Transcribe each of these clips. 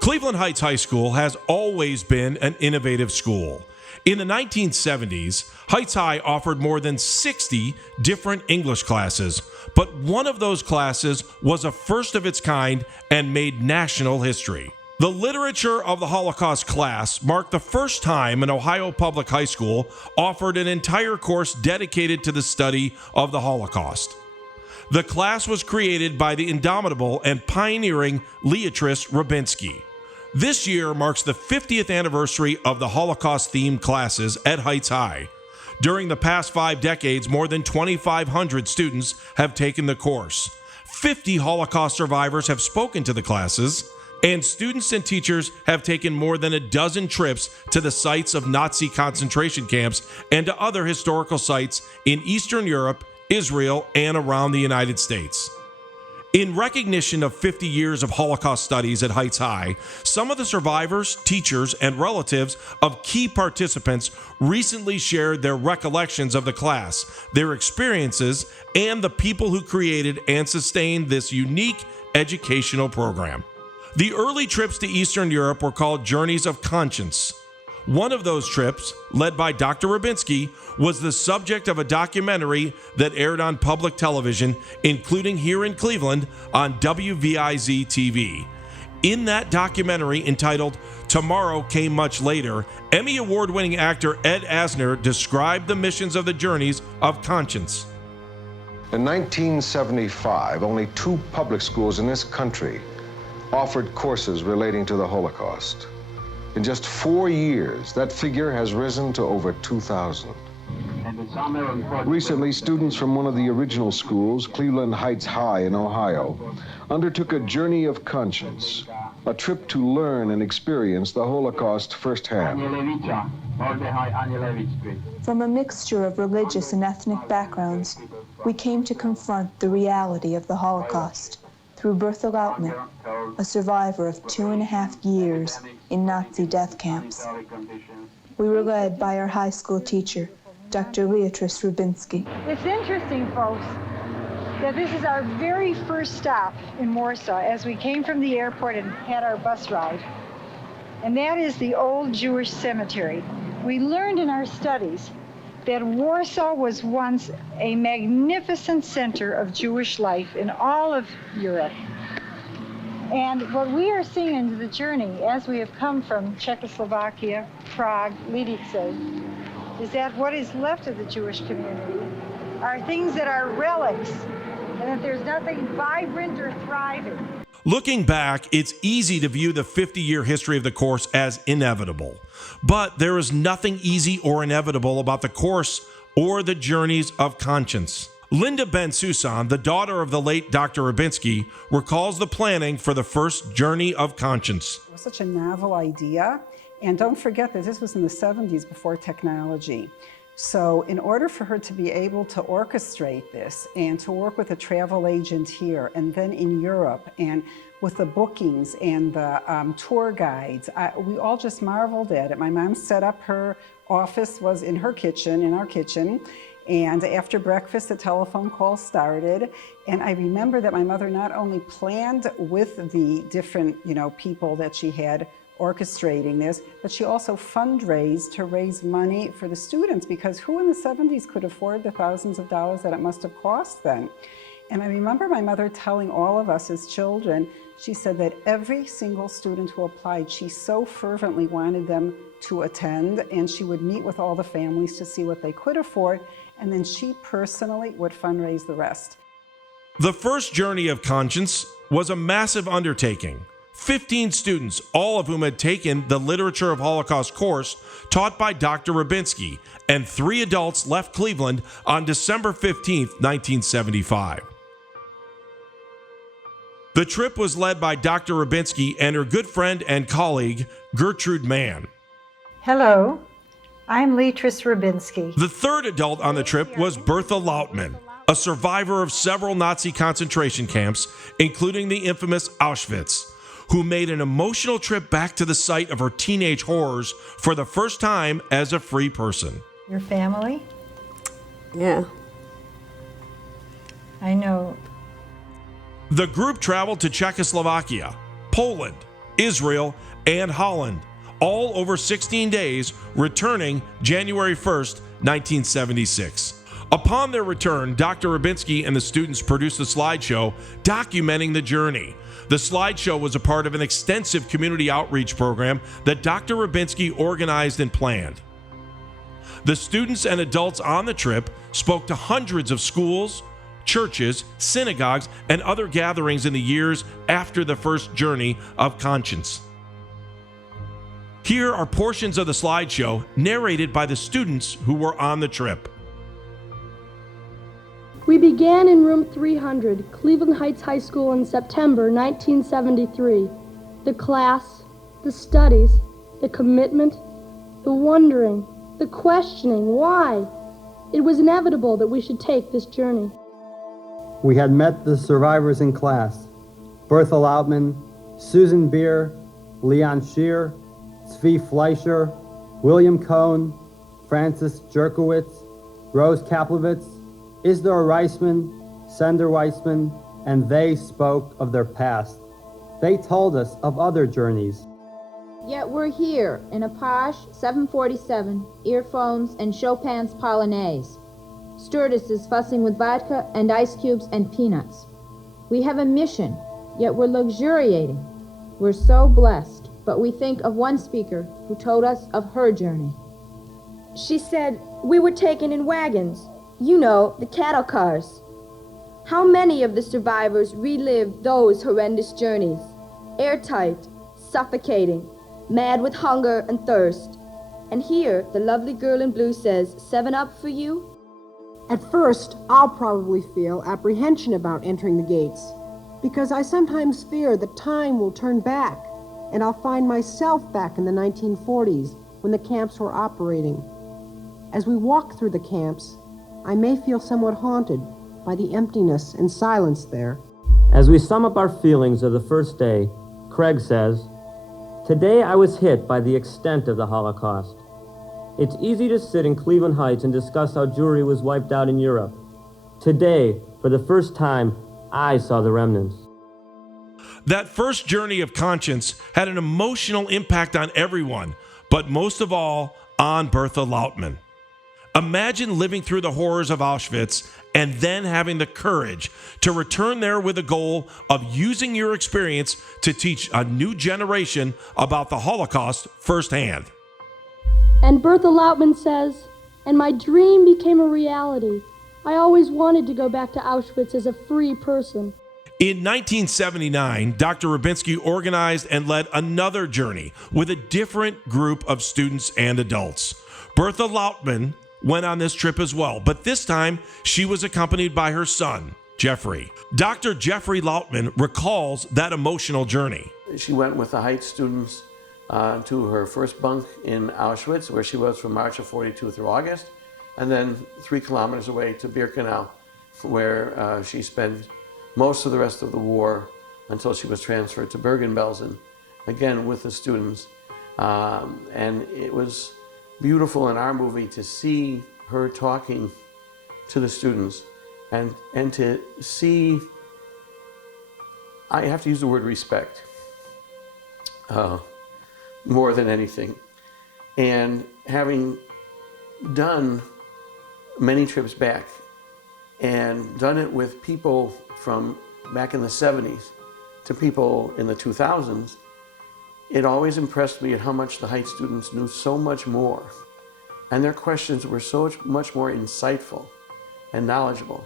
Cleveland Heights High School has always been an innovative school. In the 1970s, Heights High offered more than 60 different English classes, but one of those classes was a first of its kind and made national history. The Literature of the Holocaust class marked the first time an Ohio public high school offered an entire course dedicated to the study of the Holocaust. The class was created by the indomitable and pioneering Leatrice Rubinsky. This year marks the 50th anniversary of the Holocaust-themed classes at Heights High. During the past 5 decades, more than 2,500 students have taken the course. 50 Holocaust survivors have spoken to the classes, and students and teachers have taken more than a dozen trips to the sites of Nazi concentration camps and to other historical sites in Eastern Europe, Israel, and around the United States. In recognition of 50 years of Holocaust studies at Heights High, some of the survivors, teachers, and relatives of key participants recently shared their recollections of the class, their experiences, and the people who created and sustained this unique educational program. The early trips to Eastern Europe were called Journeys of Conscience. One of those trips, led by Dr. Rubinsky, was the subject of a documentary that aired on public television, including here in Cleveland on WVIZ TV. In that documentary entitled Tomorrow Came Much Later, Emmy Award-winning actor Ed Asner described the missions of the Journeys of Conscience. In 1975, only 2 public schools in this country offered courses relating to the Holocaust. In just 4 years, that figure has risen to over 2,000. Recently, students from one of the original schools, Cleveland Heights High in Ohio, undertook a journey of conscience, a trip to learn and experience the Holocaust firsthand. From a mixture of religious and ethnic backgrounds, we came to confront the reality of the Holocaust through Bertha Lautman, a survivor of 2.5 years in Nazi death camps. We were led by our high school teacher, Dr. Leatrice Rubinsky. It's interesting, folks, that this is our very first stop in Warsaw as we came from the airport and had our bus ride. And that is the old Jewish cemetery. We learned in our studies that Warsaw was once a magnificent center of Jewish life in all of Europe. And what we are seeing in the journey as we have come from Czechoslovakia, Prague, Lidice, is that what is left of the Jewish community are things that are relics, and that there's nothing vibrant or thriving. Looking back, it's easy to view the 50-year history of the course as inevitable. But there is nothing easy or inevitable about the course or the Journeys of Conscience. Linda Ben-Susan, the daughter of the late Dr. Rubinsky, recalls the planning for the first Journey of Conscience. It was such a novel idea. And don't forget that this was in the 70s before technology. So in order for her to be able to orchestrate this and to work with a travel agent here and then in Europe and with the bookings and the tour guides, we all just marveled at it. My mom set up her office, was in her kitchen, in our kitchen, and after breakfast, the telephone call started. And I remember that my mother not only planned with the different, people that she had orchestrating this, but she also fundraised to raise money for the students, because who in the 70s could afford the thousands of dollars that it must have cost then? And I remember my mother telling all of us as children, she said that every single student who applied, she so fervently wanted them to attend, and she would meet with all the families to see what they could afford, and then she personally would fundraise the rest. The first Journey of Conscience was a massive undertaking. 15 students, all of whom had taken the Literature of Holocaust course taught by Dr. Rubinsky, and 3 adults left Cleveland on December 15, 1975. The trip was led by Dr. Rubinsky and her good friend and colleague, Gertrude Mann. Hello, I'm Leatrice Rubinsky. The third adult on the trip was Bertha Lautman, a survivor of several Nazi concentration camps, including the infamous Auschwitz, who made an emotional trip back to the site of her teenage horrors for the first time as a free person. Your family? Yeah. I know. The group traveled to Czechoslovakia, Poland, Israel, and Holland, all over 16 days, returning January 1st, 1976. Upon their return, Dr. Rubinski and the students produced a slideshow documenting the journey. The slideshow was a part of an extensive community outreach program that Dr. Rubinski organized and planned. The students and adults on the trip spoke to hundreds of schools, churches, synagogues, and other gatherings in the years after the first journey of conscience. Here are portions of the slideshow narrated by the students who were on the trip. We began in room 300, Cleveland Heights High School in September 1973. The class, the studies, the commitment, the wondering, the questioning, why? It was inevitable that we should take this journey. We had met the survivors in class: Bertha Lautman, Susan Beer, Leon Shear, Zvi Fleischer, William Cohn, Francis Jerkowitz, Rose Kaplowitz, Isidore Reisman, Sender Weissman, and they spoke of their past. They told us of other journeys. Yet we're here in a posh 747, earphones, and Chopin's Polonaise. Stewardesses fussing with vodka and ice cubes and peanuts. We have a mission, yet we're luxuriating. We're so blessed, but we think of one speaker who told us of her journey. She said, we were taken in wagons. You know, the cattle cars. How many of the survivors relived those horrendous journeys? Airtight, suffocating, mad with hunger and thirst. And here, the lovely girl in blue says, 7-Up for you? At first, I'll probably feel apprehension about entering the gates, because I sometimes fear that time will turn back, and I'll find myself back in the 1940s when the camps were operating. As we walk through the camps, I may feel somewhat haunted by the emptiness and silence there. As we sum up our feelings of the first day, Craig says, "Today I was hit by the extent of the Holocaust. It's easy to sit in Cleveland Heights and discuss how Jewry was wiped out in Europe. Today, for the first time, I saw the remnants." That first journey of conscience had an emotional impact on everyone, but most of all on Bertha Lautman. Imagine living through the horrors of Auschwitz and then having the courage to return there with the goal of using your experience to teach a new generation about the Holocaust firsthand. And Bertha Lautman says, and my dream became a reality. I always wanted to go back to Auschwitz as a free person. In 1979, Dr. Rubinski organized and led another journey with a different group of students and adults. Bertha Lautman went on this trip as well, but this time she was accompanied by her son, Jeffrey. Dr. Jeffrey Lautman recalls that emotional journey. She went with the Heights students to her first bunk in Auschwitz, where she was from March of 42 through August, and then 3 kilometers away to Birkenau, where she spent most of the rest of the war until she was transferred to Bergen-Belsen, again with the students. And it was beautiful in our movie to see her talking to the students and to see, I have to use the word respect, more than anything. And having done many trips back and done it with people from back in the 70s to people in the 2000s, it always impressed me at how much the Heights students knew so much more. And their questions were so much more insightful and knowledgeable,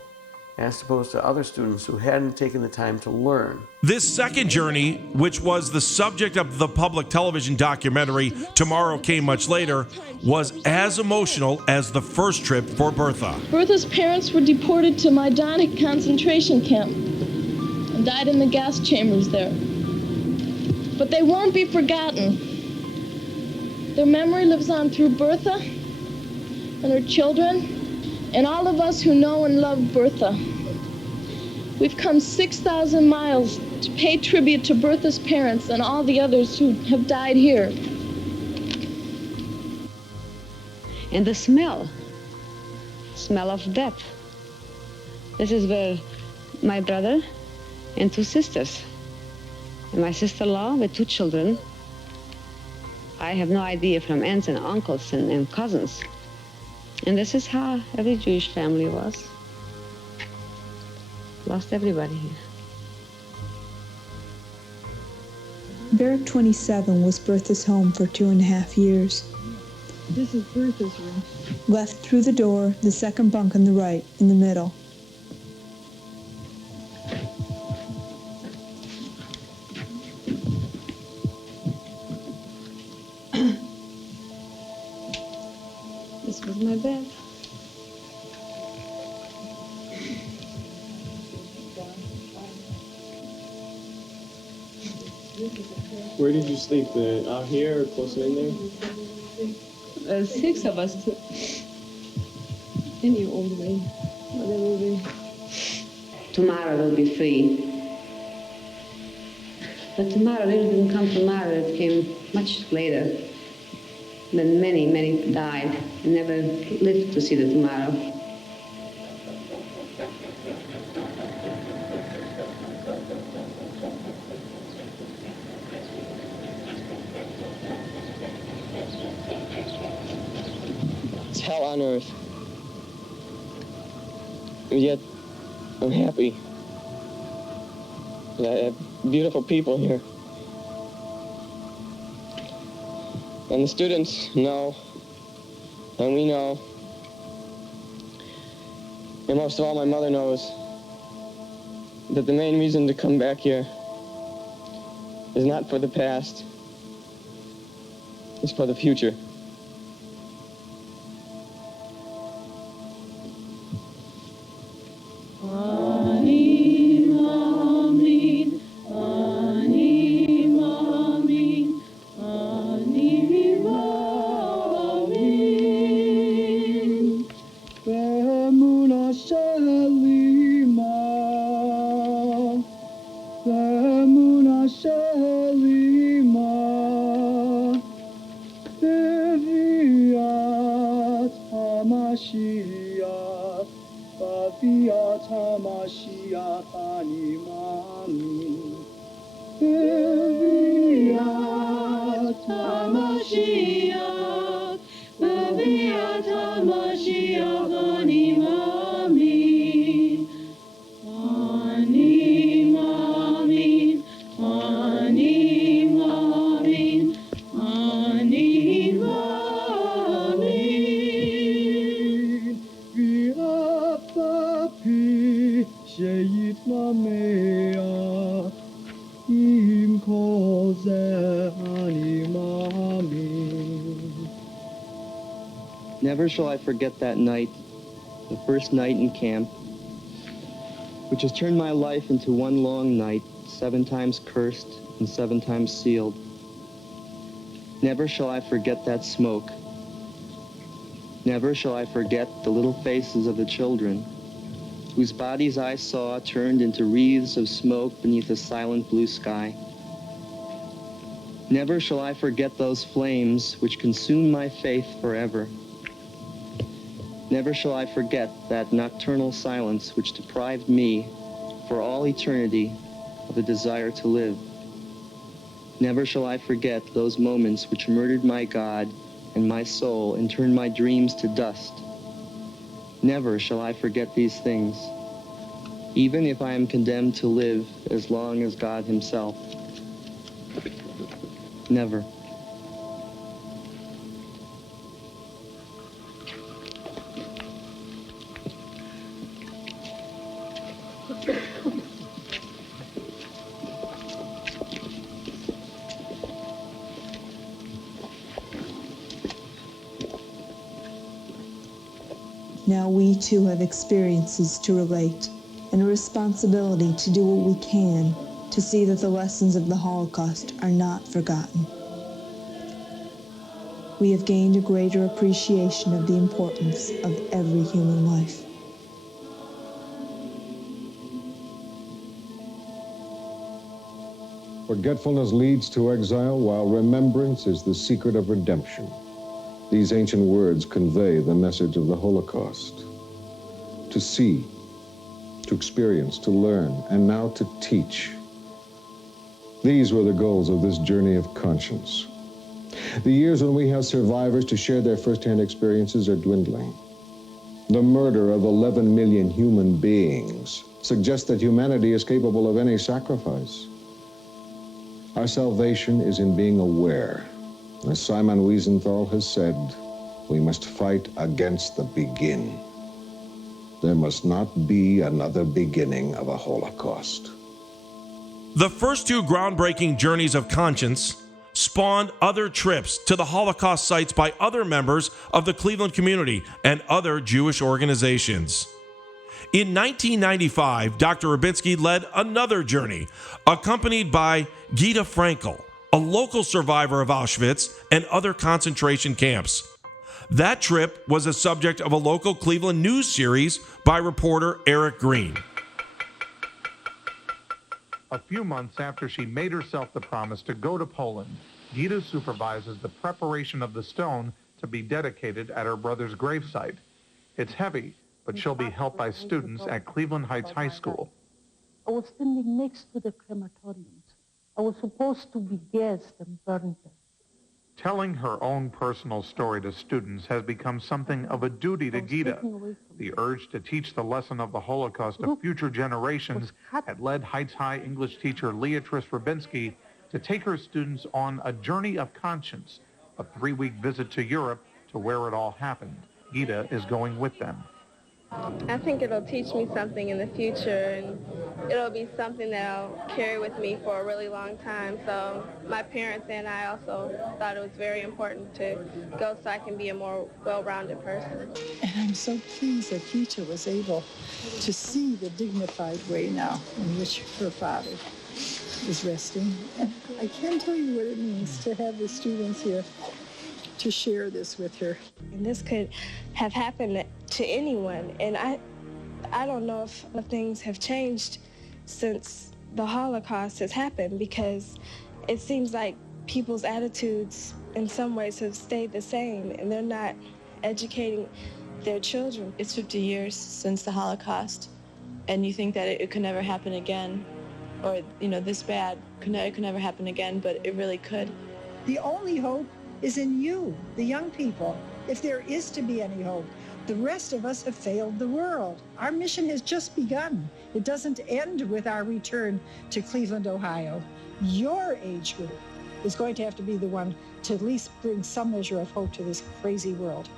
as opposed to other students who hadn't taken the time to learn. This second journey, which was the subject of the public television documentary Tomorrow Came Much Later, was as emotional as the first trip for Bertha. Bertha's parents were deported to Majdanek concentration camp and died in the gas chambers there. But they won't be forgotten. Their memory lives on through Bertha and her children and all of us who know and love Bertha. We've come 6,000 miles to pay tribute to Bertha's parents and all the others who have died here. And the smell of death. This is where my brother and 2 sisters and my sister-in-law with 2 children. I have no idea from aunts and uncles and cousins. And this is how every Jewish family was. Lost everybody here. Barrack 27 was Bertha's home for 2.5 years. This is Bertha's room. Left through the door, the second bunk on the right, in the middle. This was my bed. Where did you sleep? Out here or closer in there? 6 of us. Any old way, whatever way. Tomorrow will be free. But tomorrow really didn't come tomorrow. It came much later. Then many, many died and never lived to see the tomorrow. It's hell on earth. And yet, I'm happy. I have beautiful people here. And the students know, and we know, and most of all my mother knows, that the main reason to come back here is not for the past, it's for the future. Never shall I forget that night, the first night in camp, which has turned my life into one long night, 7 times cursed and 7 times sealed. Never shall I forget that smoke. Never shall I forget the little faces of the children, whose bodies I saw turned into wreaths of smoke beneath a silent blue sky. Never shall I forget those flames which consumed my faith forever. Never shall I forget that nocturnal silence which deprived me, for all eternity, of the desire to live. Never shall I forget those moments which murdered my God and my soul and turned my dreams to dust. Never shall I forget these things, even if I am condemned to live as long as God himself. Never. Now we too have experiences to relate and a responsibility to do what we can to see that the lessons of the Holocaust are not forgotten. We have gained a greater appreciation of the importance of every human life. Forgetfulness leads to exile, while remembrance is the secret of redemption. These ancient words convey the message of the Holocaust. To see, to experience, to learn, and now to teach. These were the goals of this journey of conscience. The years when we have survivors to share their firsthand experiences are dwindling. The murder of 11 million human beings suggests that humanity is capable of any sacrifice. Our salvation is in being aware. As Simon Wiesenthal has said, we must fight against the begin. There must not be another beginning of a Holocaust. The first two groundbreaking journeys of conscience spawned other trips to the Holocaust sites by other members of the Cleveland community and other Jewish organizations. In 1995, Dr. Rubinski led another journey, accompanied by Gita Frankel, a local survivor of Auschwitz and other concentration camps. That trip was a subject of a local Cleveland news series by reporter Eric Green. A few months after she made herself the promise to go to Poland, Gita supervises the preparation of the stone to be dedicated at her brother's gravesite. It's heavy, but she'll be helped by students at Cleveland Heights High School. I was standing next to the crematoriums. I was supposed to be gassed and burned them. Telling her own personal story to students has become something of a duty to Gita. The urge to teach the lesson of the Holocaust to future generations had led Heights High English teacher Leatrice Rubinski to take her students on a journey of conscience, a 3-week visit to Europe to where it all happened. Gita is going with them. I think it'll teach me something in the future, and it'll be something that I'll carry with me for a really long time. So my parents and I also thought it was very important to go so I can be a more well-rounded person. And I'm so pleased that Gita was able to see the dignified way now in which her father is resting. And I can't tell you what it means to have the students here to share this with her. And this could have happened to anyone, and I don't know if things have changed since the Holocaust has happened, because it seems like people's attitudes in some ways have stayed the same, and they're not educating their children. It's 50 years since the Holocaust, and you think that it could never happen again, or this bad it could never happen again, but it really could. The only hope is in you, the young people, if there is to be any hope. The rest of us have failed the world. Our mission has just begun. It doesn't end with our return to Cleveland, Ohio. Your age group is going to have to be the one to at least bring some measure of hope to this crazy world.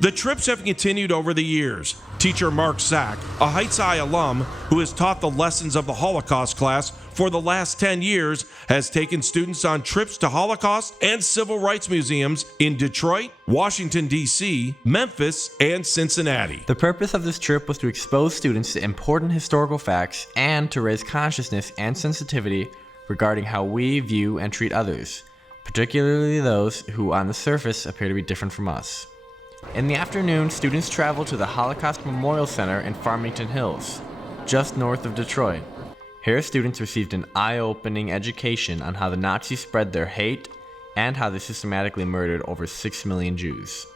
The trips have continued over the years. Teacher Mark Sack, a Heights High alum who has taught the lessons of the Holocaust class for the last 10 years, has taken students on trips to Holocaust and civil rights museums in Detroit, Washington, D.C., Memphis, and Cincinnati. The purpose of this trip was to expose students to important historical facts and to raise consciousness and sensitivity regarding how we view and treat others, particularly those who on the surface appear to be different from us. In the afternoon, students traveled to the Holocaust Memorial Center in Farmington Hills, just north of Detroit. Here, students received an eye-opening education on how the Nazis spread their hate and how they systematically murdered over 6 million Jews.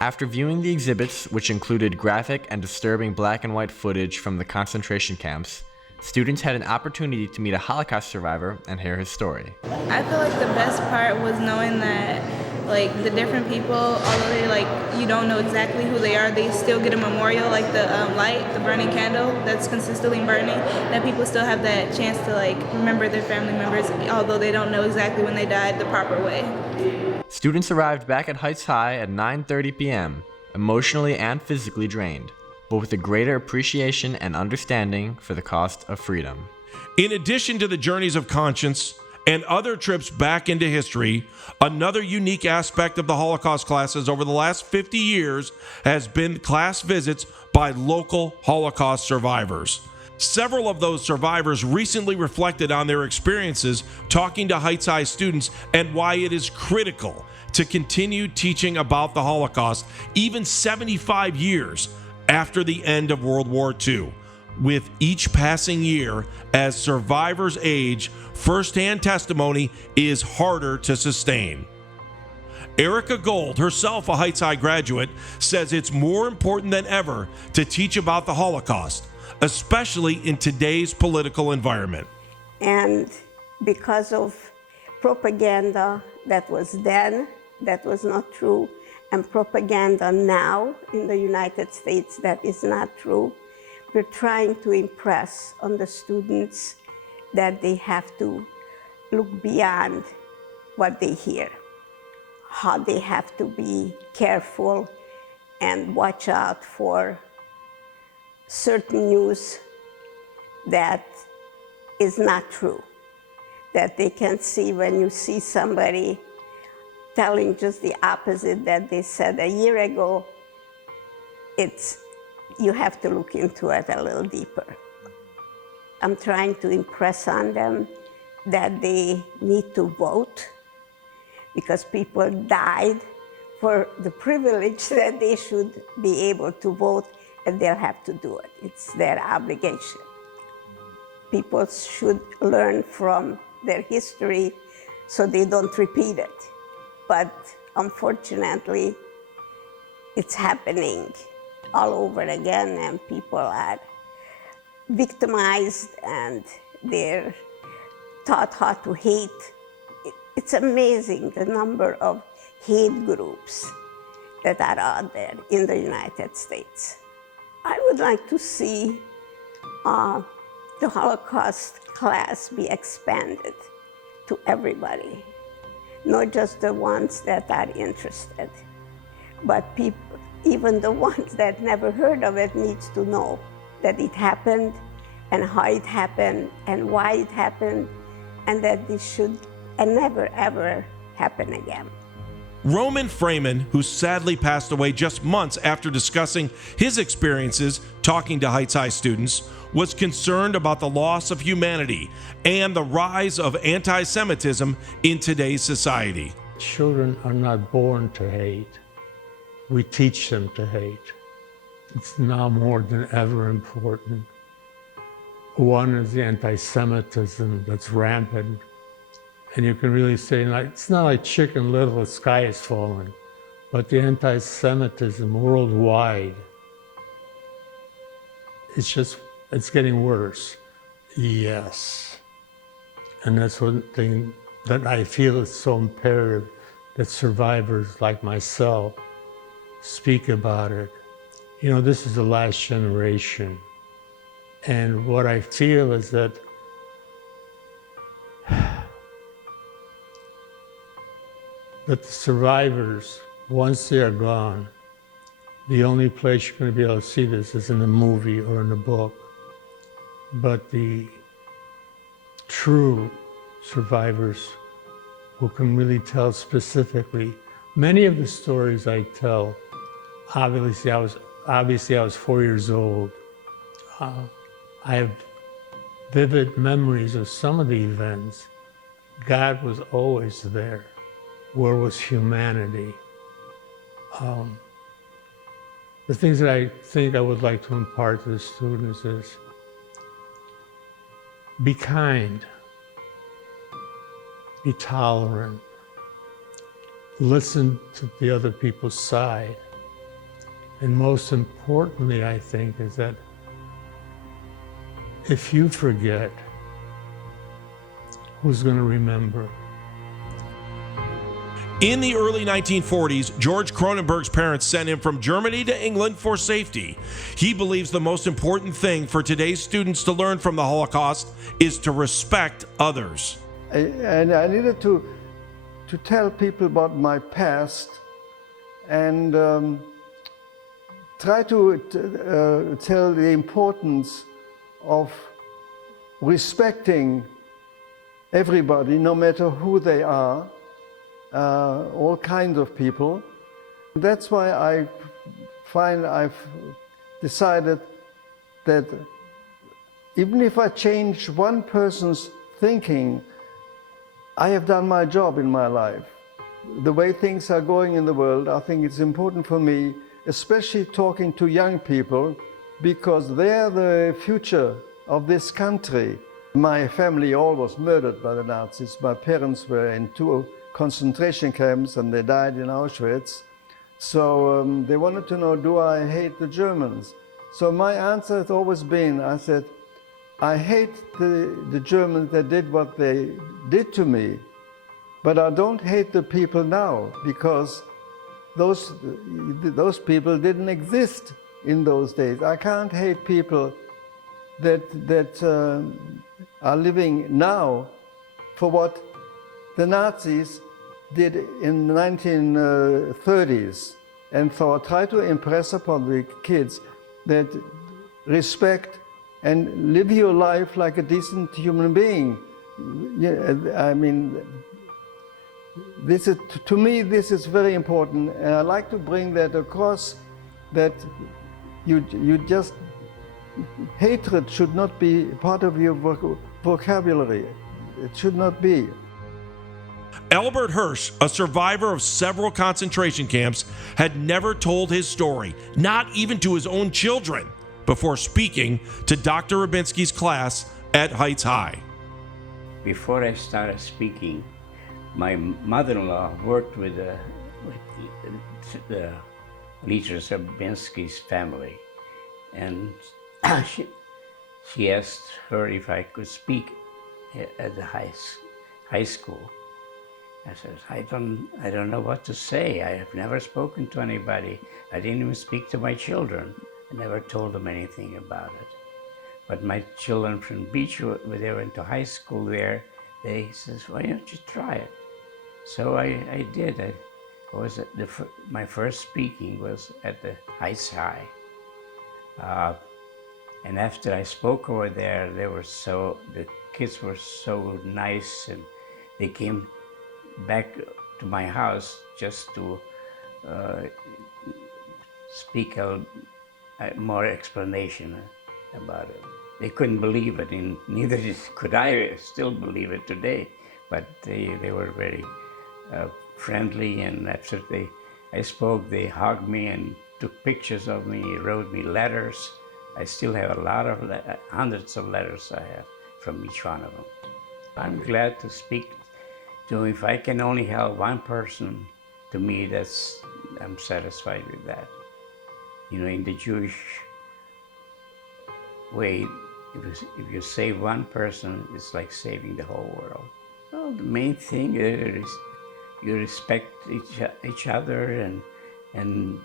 After viewing the exhibits, which included graphic and disturbing black and white footage from the concentration camps, students had an opportunity to meet a Holocaust survivor and hear his story. I feel like the best part was knowing that the different people, although they you don't know exactly who they are, they still get a memorial, like the light, the burning candle that's consistently burning, that people still have that chance to remember their family members, although they don't know exactly when they died the proper way. Students arrived back at Heights High at 9:30 p.m., emotionally and physically drained, but with a greater appreciation and understanding for the cost of freedom. In addition to the journeys of conscience and other trips back into history, another unique aspect of the Holocaust classes over the last 50 years has been class visits by local Holocaust survivors. Several of those survivors recently reflected on their experiences talking to Heights High students and why it is critical to continue teaching about the Holocaust even 75 years after the end of World War II. With each passing year, as survivors age, firsthand testimony is harder to sustain. Erica Gold, herself a Heights High graduate, says it's more important than ever to teach about the Holocaust, especially in today's political environment. And because of propaganda that was then, that was not true, and propaganda now in the United States that is not true, we're trying to impress on the students that they have to look beyond what they hear, how they have to be careful and watch out for certain news that is not true, that they can see when you see somebody telling just the opposite that they said a year ago, you have to look into it a little deeper. I'm trying to impress on them that they need to vote because people died for the privilege that they should be able to vote, and they'll have to do it. It's their obligation. People should learn from their history so they don't repeat it. But unfortunately, it's happening all over again, and people are victimized and they're taught how to hate. It's amazing the number of hate groups that are out there in the United States. I would like to see the Holocaust class be expanded to everybody, not just the ones that are interested, but people, even the ones that never heard of it, needs to know that it happened and how it happened and why it happened, and that this should never ever happen again. Roman Freeman, who sadly passed away just months after discussing his experiences talking to Heights High students, was concerned about the loss of humanity and the rise of anti-Semitism in today's society. Children are not born to hate. We teach them to hate. It's now more than ever important. One is the anti-Semitism that's rampant. And you can really say, it's not like Chicken Little, the sky is falling, but the anti-Semitism worldwide, it's getting worse. Yes. And that's one thing that I feel is so imperative that survivors like myself speak about it. You know, this is the last generation. And what I feel is that the survivors, once they are gone, the only place you're going to be able to see this is in a movie or in a book. But the true survivors who can really tell specifically, many of the stories I tell, obviously I was 4 years old. I have vivid memories of some of the events. God was always there. Where was humanity? The things that I think I would like to impart to the students is be kind, be tolerant, listen to the other people's side. And most importantly, I think, is that if you forget, who's going to remember? In the early 1940s, George Cronenberg's parents sent him from Germany to England for safety. He believes the most important thing for today's students to learn from the Holocaust is to respect others. And I needed to tell people about my past and try to tell the importance of respecting everybody, no matter who they are. All kinds of people. That's why I find I've decided that even if I change one person's thinking, I have done my job in my life. The way things are going in the world, I think it's important for me, especially talking to young people, because they're the future of this country. My family all was murdered by the Nazis. My parents were in 2 concentration camps and they died in Auschwitz. So they wanted to know, do I hate the Germans? So my answer has always been, I said, I hate the Germans that did what they did to me, but I don't hate the people now, because those people didn't exist in those days. I can't hate people that are living now for what the Nazis did in the 1930s, and try to impress upon the kids that respect and live your life like a decent human being. I mean, this is, to me, this is very important, and I like to bring that across, that you just, hatred should not be part of your vocabulary. It should not be. Albert Hirsch, a survivor of several concentration camps, had never told his story, not even to his own children, before speaking to Dr. Rubinsky's class at Heights High. Before I started speaking, my mother-in-law worked with the Leaders Rubinsky's family, and she asked her if I could speak at the high school. I said, I don't know what to say. I have never spoken to anybody. I didn't even speak to my children. I never told them anything about it. But my children from Beach, when they went to high school there, they says, why don't you try it? So I did. My first speaking was at the Heights High. And after I spoke over there, the kids were so nice, and they came back to my house just to speak out more explanation about it. They couldn't believe it, and neither could I still believe it today. But they were very friendly, and after I spoke, they hugged me and took pictures of me, wrote me letters. I still have a lot of hundreds of letters I have from each one of them. I'm glad to speak to them. If I can only help one person, to me, I'm satisfied with that. You know, in the Jewish way, if you save one person, it's like saving the whole world. Well, the main thing is you respect each other and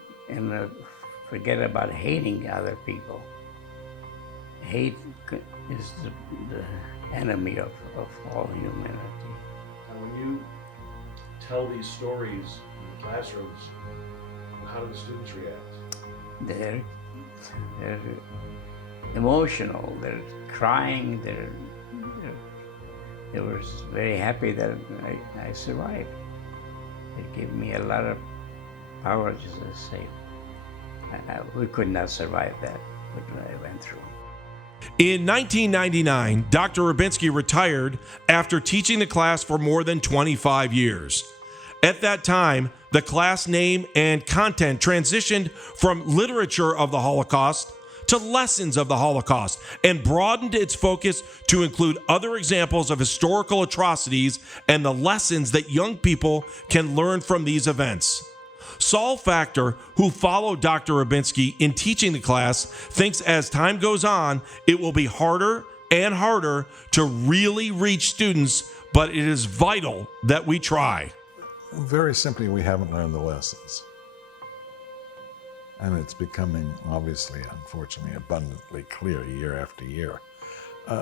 forget about hating other people. Hate is the enemy of all humanity. And when you tell these stories in the classrooms, how do the students react? They're emotional, they're crying, they were very happy that I survived. It gave me a lot of power, just to say. We could not survive that, what I went through. In 1999, Dr. Rubinsky retired after teaching the class for more than 25 years. At that time, the class name and content transitioned from literature of the Holocaust to lessons of the Holocaust, and broadened its focus to include other examples of historical atrocities and the lessons that young people can learn from these events. Saul Factor, who followed Dr. Rubinsky in teaching the class, thinks as time goes on, it will be harder and harder to really reach students, but it is vital that we try. Very simply, we haven't learned the lessons. And it's becoming, obviously, unfortunately, abundantly clear year after year.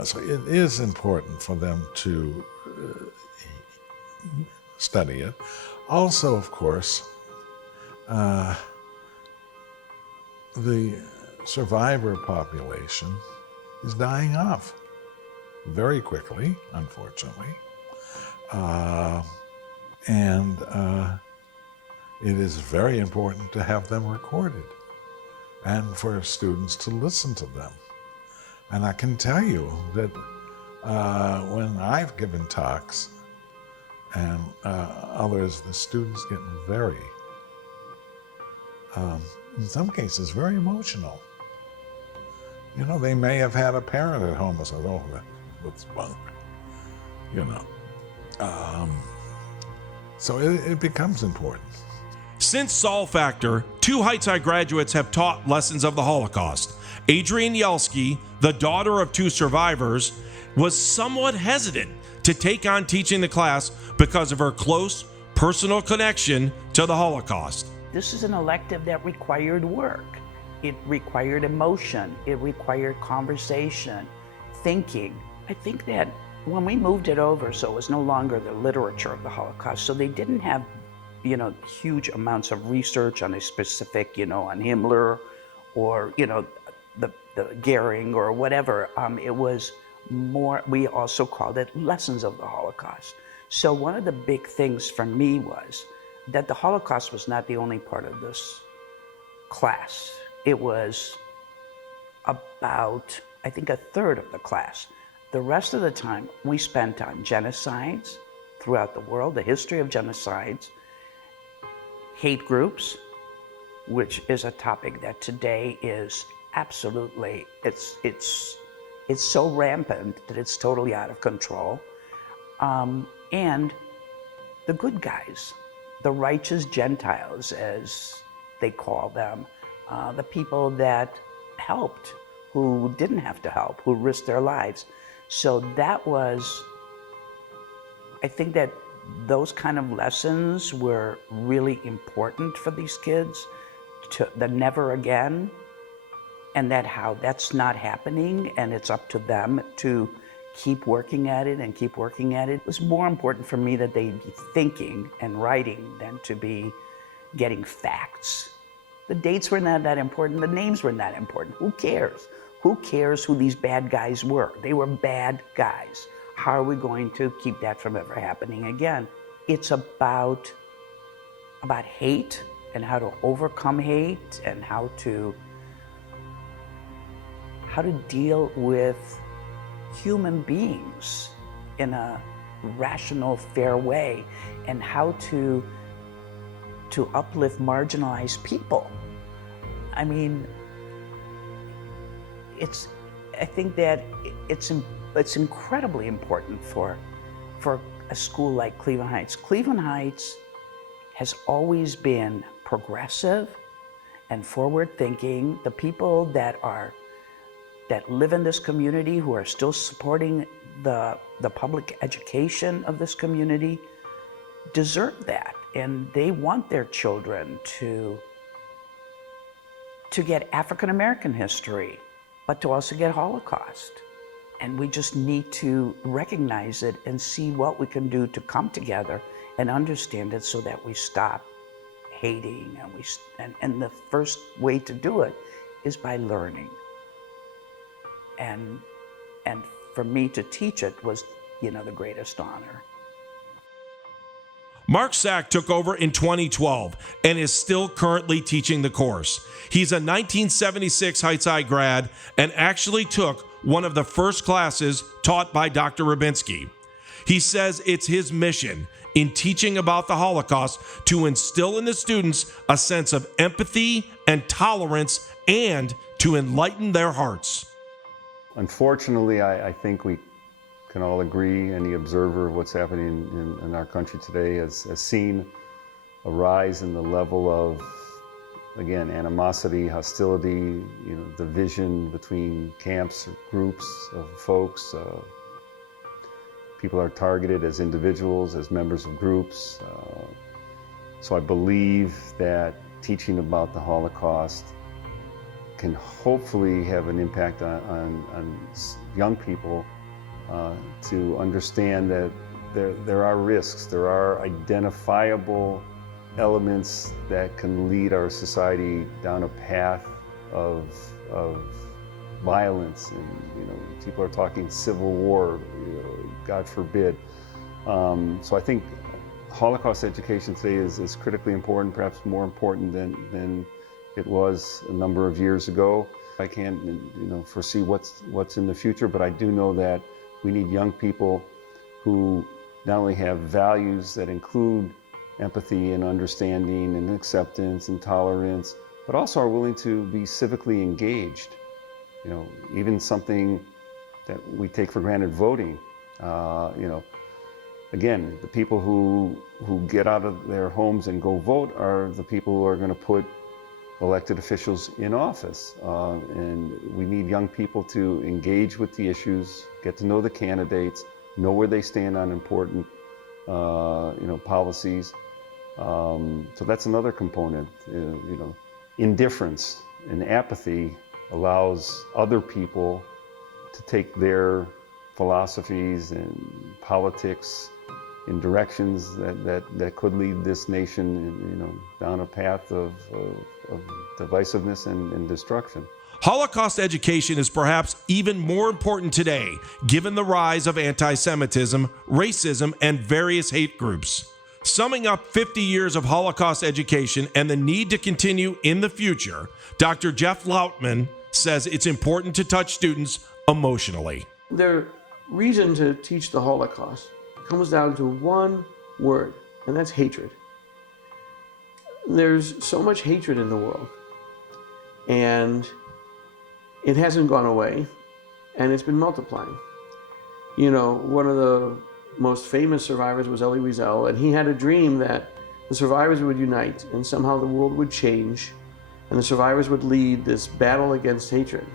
So it is important for them to study it. Also, of course, the survivor population is dying off very quickly, unfortunately. It is very important to have them recorded and for students to listen to them. And I can tell you that when I've given talks and others, the students get very, in some cases, very emotional. You know, they may have had a parent at home who said, oh, that's bunk, you know. So it becomes important. Since Saul Factor, 2 Heights High graduates have taught lessons of the Holocaust, Adrienne Yelsky, the daughter of two survivors, was somewhat hesitant to take on teaching the class because of her close personal connection to the Holocaust. This is an elective that required work. It required emotion. It required conversation, thinking. I think that when we moved it over, so it was no longer the literature of the Holocaust, so they didn't have, huge amounts of research on a specific, on Himmler or, the Goering or whatever. It was more, we also called it lessons of the Holocaust. So one of the big things for me was that the Holocaust was not the only part of this class. It was about, I think, a third of the class. The rest of the time we spent on genocides throughout the world, the history of genocides, hate groups, which is a topic that today is absolutely, it's so rampant that it's totally out of control. And the good guys, the righteous Gentiles, as they call them, the people that helped, who didn't have to help, who risked their lives. So that was, I think that those kind of lessons were really important for these kids, to the never again, and that how that's not happening and it's up to them to keep working at it and keep working at it. It was more important for me that they be thinking and writing than to be getting facts. The dates were not that important, the names were not important. Who cares? Who cares who these bad guys were? They were bad guys. How are we going to keep that from ever happening again? It's about hate and how to overcome hate and how to deal with human beings in a rational, fair way, and how to uplift marginalized people. I mean, I think that it's incredibly important for a school like Cleveland Heights. Cleveland Heights has always been progressive and forward-thinking. The people that live in this community, who are still supporting the public education of this community, deserve that, and they want their children to get African American history, but to also get Holocaust. And we just need to recognize it and see what we can do to come together and understand it so that we stop hating, and the first way to do it is by learning. And for me to teach it was, the greatest honor. Mark Sack took over in 2012 and is still currently teaching the course. He's a 1976 Heights High grad and actually took one of the first classes taught by Dr. Rubinsky. He says it's his mission in teaching about the Holocaust to instill in the students a sense of empathy and tolerance and to enlighten their hearts. Unfortunately, I think we can all agree, any observer of what's happening in our country today has seen a rise in the level of, again, animosity, hostility, division between camps or groups of folks. People are targeted as individuals, as members of groups. So I believe that teaching about the Holocaust can hopefully have an impact on young people to understand that there are risks, there are identifiable elements that can lead our society down a path of violence, and people are talking civil war, God forbid. So I think Holocaust education today is critically important, perhaps more important than it was a number of years ago. I can't foresee what's in the future, but I do know that we need young people who not only have values that include empathy and understanding and acceptance and tolerance, but also are willing to be civically engaged. Even something that we take for granted, voting. Again, the people who get out of their homes and go vote are the people who are going to put elected officials in office. And we need young people to engage with the issues, get to know the candidates, know where they stand on important policies. So that's another component. Indifference and apathy allows other people to take their philosophies and politics in directions that could lead this nation, down a path of divisiveness and destruction. Holocaust education is perhaps even more important today, given the rise of anti-Semitism, racism, and various hate groups. Summing up 50 years of Holocaust education and the need to continue in the future, Dr. Jeff Lautman says it's important to touch students emotionally. Their reason to teach the Holocaust comes down to one word, and that's hatred. There's so much hatred in the world, and it hasn't gone away, and it's been multiplying. One of the most famous survivors was Elie Wiesel, and he had a dream that the survivors would unite and somehow the world would change and the survivors would lead this battle against hatred.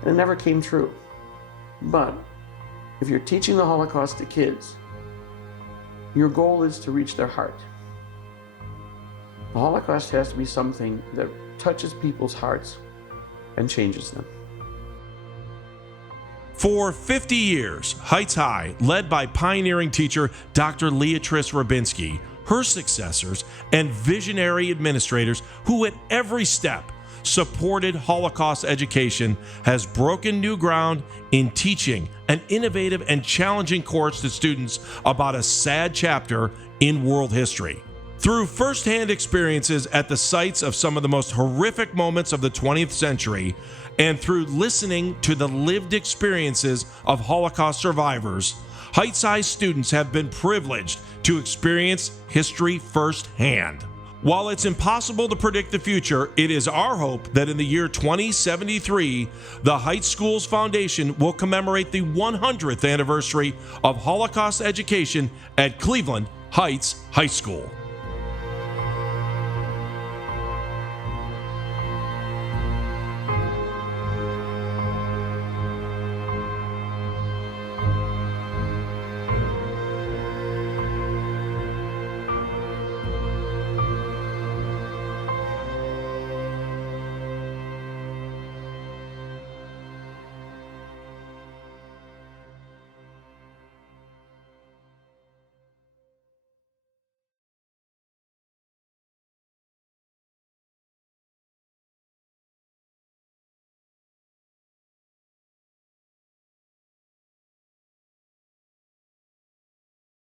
And it never came true. But if you're teaching the Holocaust to kids, your goal is to reach their heart. The Holocaust has to be something that touches people's hearts and changes them. For 50 years, Heights High, led by pioneering teacher Dr. Leatrice Rabinski, her successors, and visionary administrators who at every step supported Holocaust education, has broken new ground in teaching an innovative and challenging course to students about a sad chapter in world history. Through firsthand experiences at the sites of some of the most horrific moments of the 20th century, and through listening to the lived experiences of Holocaust survivors, Heights High students have been privileged to experience history firsthand. While it's impossible to predict the future, it is our hope that in the year 2073, the Heights Schools Foundation will commemorate the 100th anniversary of Holocaust education at Cleveland Heights High School.